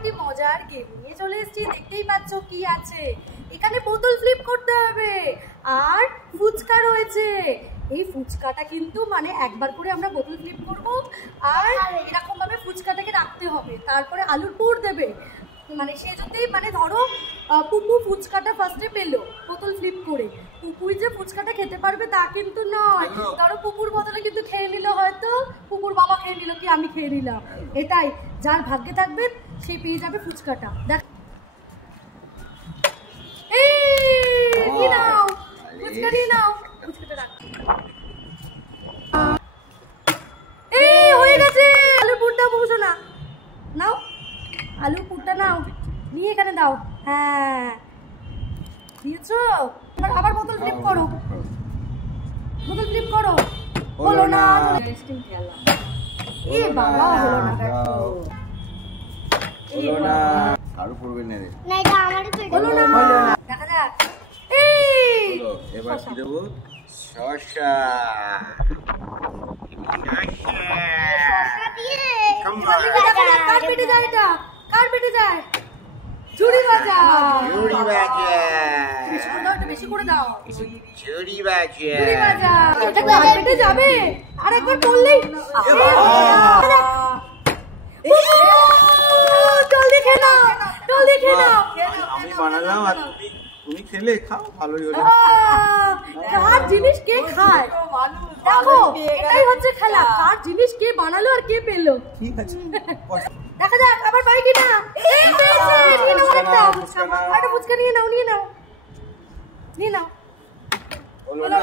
একটি মজার গেম নিয়ে চলে এসেছি। দেখতেই পাচ্ছ কি আছে এখানে, বোতল ফ্লিপ করতে হবে আর ফুচকা রয়েছে। এই ফুচকাটা কিন্তু মানে একবার করে আমরা বোতল ফ্লিপ করব আর এরকম ভাবে ফুচকাটাকে রাখতে হবে, তারপরে আলুর পুর দেবে। মানে সে যদি মানে ধরো পুপু ফুচকাটা ফার্স্টে পেলো বোতল ফ্লিপ করে, পুপুই যে ফুচকাটা খেতে পারবে তা কিন্তু নয়। ধরো পুকুর বদলে কিন্তু খেয়ে নিল, হয়তো পুকুর বাবা খেয়ে নিল কি আমি খেয়ে নিলাম, এটাই যার ভাগ্যে থাকবে সে পেয়ে যাবে ফুচকাটা। দেখ এই নাও ফুচকা নিয়ে নাও, ফুচকাটা রাখ। এই হয়ে গেছে, আলুর পুরটা বুঝো না, নাও আলুর পুরটা নাও, নিয়ে এখানে দাও। হ্যাঁ দিয়েছো, আবার বোতল ফ্লিপ করো, বোতল ফ্লিপ করো। হলো না, এ বাবা হলো না, হলো না, আরো পড়বে না রে, না এটা আমারই তো হলো না। দেখা যাক, হলো। এবার কি দেব? শসা। শসা দিয়ে কার পেটে যায়, এটা কার পেটে যায়? ঝুড়ি ভাজা। ঝুড়ি ভাজা, বেশি করে দাও, বেশি করে দাও। ঝুড়ি ভাজা, ঝুড়ি ভাজা, এটা কার পেটে যাবে? আর একবার বললেই জলদি খেয়ে নাও, জলদি খেয়ে নাও। আমি বানালাম আর তুমি খেলে, খাও, ভালোই হলো। কার জিনিস কে খায় দেখো, এটাই হচ্ছে খেলা, কার জিনিস কে বানালো আর কে পেলো। ঠিক আছে, দেখা যাক আবার পাই কিনা। একটা ফুচকা নিয়ে নাও, নিয়ে নাও, নিয়ে নাও। হলো না,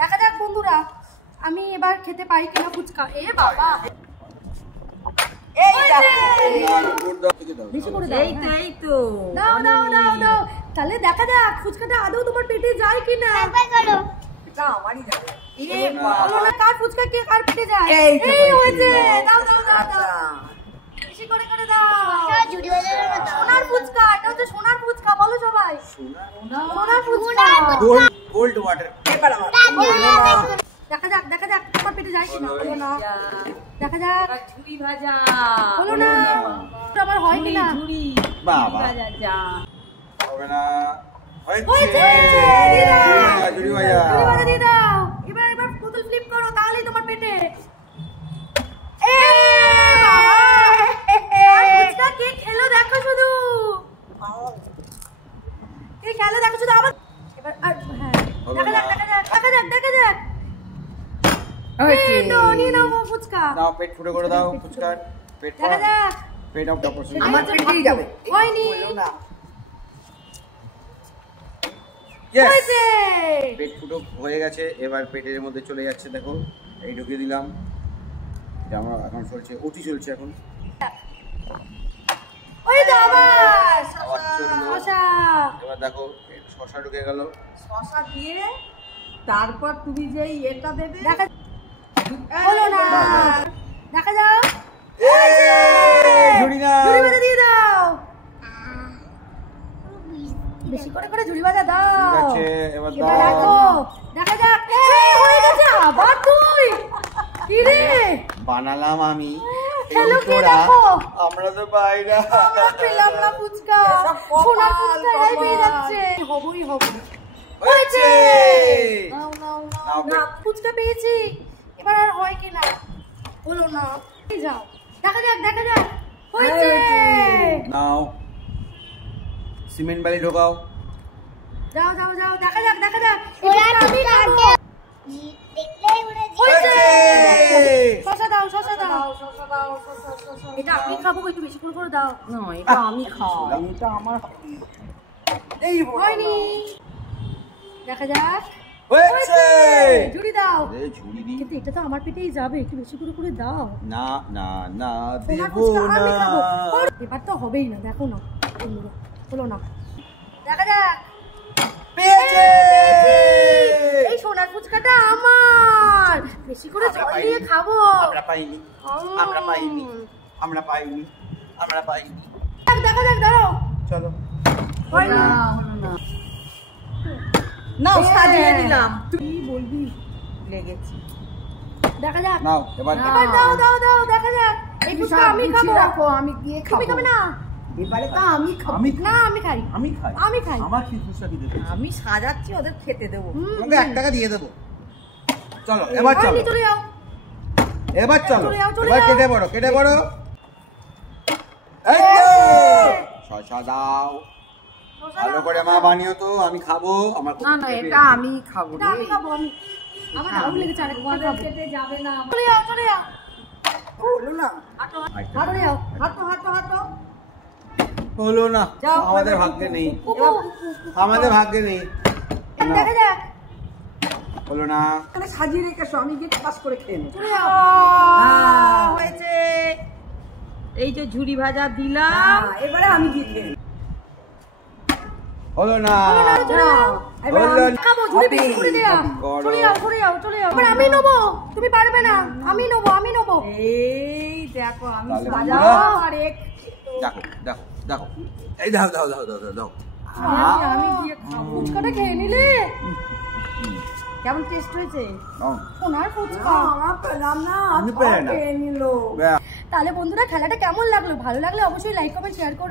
দেখা যাক বন্ধুরা আমি এবার খেতে পাই কিনা ফুচকা। এ বাবা তাহলে দেখা যাক ফুচকাটা আদৌ তোমার পেটে যায় কিনা। কার ফুচকা কে কার পেটে যায়? এই হয়েছে, দাও দাও দাও দাও, বেশি করে করে দাও। সোনার ফুচকা, এটা হচ্ছে সোনার ফুচকা, বলো সবাই সোনার ফুচকা। Cold water. দেখা যাক, দেখা যাক তোমার পেটে যায় কিনা। হলো না, দেখা যাক। ঝুড়ি ভাজা হলো না, আমার হয় কিনা। বাবা হবে না, হয়েছে, ঝুড়ি ভাজা দিয়ে দাও। এবার এবার বোতল ফ্লিপ করো, তাহলেই তোমার পেটে। ফুচকা কে খেলো দেখো শুধু, কে খেলো দেখো শুধু। আবার এবার হ্যাঁ, দেখা যাক, দেখা যাক, দেখা যাক, দেখা যাক। নিয়ে নাও ফুচকা, দাও, পেট ফুটো করে দাও ফুচকার পেট। দেখা যাক, পেট অফ টপ করছি, আমার পেটেই যাবে। হয়নি, হয়েছে, পেট ফুটো হয়ে গেছে। এবার পেটের মধ্যে চলে যাচ্ছে, দেখো এই ঢুকিয়ে দিলাম। এটা আমার এখন চলছে, অতি চলছে এখন। ওই তো আবার শসা, এবার দেখো শসা ঢুকে গেল। শসা দিয়ে তারপর তুমি যে এটা দেবে। দেখা হলো না, দেখা যাও। ঝুড়ি না, ঝুড়ি ভাজা দিয়ে দাও, বেশি করে করে ঝুড়ি ভাজা দাও। ঠিক আছে, এবার দাও। দেখো, দেখা যাক, হয়ে গেছে। আবার তুই কি রে বানালাম আমি, খেলো কে দেখো। আমরা তো পাই না, আমরা পেলাম না ফুচকা, সোনার ফুচকা এরাই পেয়ে যাচ্ছে। হবই হবে, হয়েছে। নাও নাও নাও, না ফুচকা পেয়েছি, এবার আর হয় কিনা। হলো না, যাও, দেখা যাক, দেখা যাক। হয়েছে, নাও সিমেন্ট বালি ঢোকাও। যাও যাও যাও, দেখা যাক, দেখা যাক। শসা দাও, শসা দাও, এটা আমি খাবো, একটু বেশি করে করে দাও। না, এটা আমি খাই, এটা আমার। এই হয়নি, দেখা যাক। হয়েছে, ঝুড়ি দাও। এই ঝুড়ি দি, কিন্তু এটা তো আমার পেটেই যাবে, একটু বেশি করে করে দাও। না না না, সোনার দেব ফুচকা না। আমি খাবো। এবার তো হবেই না, দেখো না বন্ধুরা, হলো না, দেখা যাক। পেয়েছে, এই সোনার ফুচকাটা আমার, বেশি করে জল দিয়ে খাবো। আমরা পাইনি, আমরা পাইনি, আমরা পাইনি, আমরা পাইনি। দেখা যাক, দাঁড়াও। চলো, হয়নি, হলো না। নাও সাজিয়ে দিলাম। কি বলবি, লেগেছে। দেখা যাক। নাও এবার এবার দাও দাও দাও, দেখা যাক। এই একটু ফুচকা আমি খাবো। রাখো, আমি গিয়ে খাবো। তুমি খাবে না? এবারে তো আমি খাবো। না আমি খাই। আমি খাই। আমার কি ফুচকা দিতে? আমি সাজাচ্ছি, ওদের খেতে দেবো। তোমাকে 1 টাকা দিয়ে দেবো। চলো এবার চলো, আরে চলে যাও। এবার চলো, চলে যাও, চলে এবার যাও। কেটে পড়ো, কেটে পড়ো। এই তো শসা দাও, ভালো করে মা বানিও তো, আমি খাবো। আমার খুব না না, খিদে এটা পেয়েছে। আমি খাবো এটা আমি খাবো আমি। আমার দারুণ লেগেছে আরেকবার তোমাদের খাবো। খেতে যাবে না। চলে যাও চলে যাও। হলো না? চলে যাও। হাঁটো হাঁটো হাঁটো। হলো না, যাও, আমাদের এবার ভাগ্যে নেই, কুকু। আমাদের ভাগ্যে নেই। না, দেখা যাক। হলো না। এখানে সাজিয়ে রেখেছো, আমি গিয়ে পাস করে খেয়ে নেবো। চলে যাও। হয়েছে। এই যে ঝুড়ি ভাজা দিলাম, এবারে আমি গিয়ে খেয়ে নেবো। হলো না, চলে যাও। এবার হলো আমি না। খাবো ঝুড়ি বেশি করে দেয়া। করো। চলে যাও চলে যাও চলে যাও। এবার আমি নেবো, তুমি পারবে না। আমি নেবো আমি নেবো। এই দেখো, আমি তাহলে সাজাও বন্ধুরা- আর দেখো দেখো দেখো, এই দাও দাও দাও দাও দাও দাও। আমি গিয়ে খাবো। ফুচকাটা খেয়ে নিলে কেমন টেস্ট হয়েছে? নাও। সোনার ফুচকা। আমার পেলাম না, আমি পেলাম না। খেয়ে নিল। ব্যাস। তাহলে বন্ধুরা খেলাটা কেমন লাগলো? ভালো লাগলে অবশ্যই লাইক কমেন্ট শেয়ার করবে।